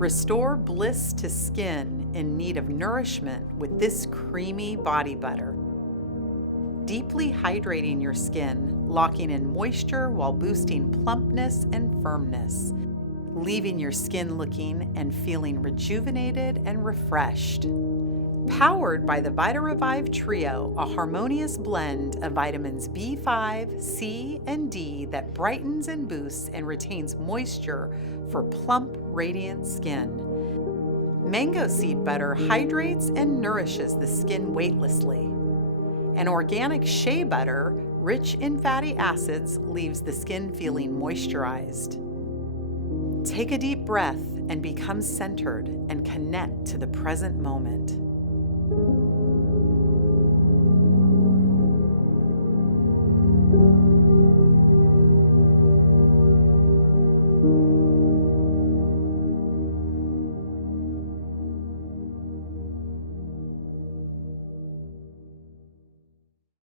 Restore bliss to skin in need of nourishment with this creamy body butter. Deeply hydrating your skin, locking in moisture while boosting plumpness and firmness, leaving your skin looking and feeling rejuvenated and refreshed. Powered by the Vitarevive Trio, a harmonious blend of vitamins B5, C, and D that brightens and boosts and retains moisture for plump, radiant skin. Mango seed butter hydrates and nourishes the skin weightlessly. And organic shea butter, rich in fatty acids, leaves the skin feeling moisturized. Take a deep breath and become centered and connect to the present moment.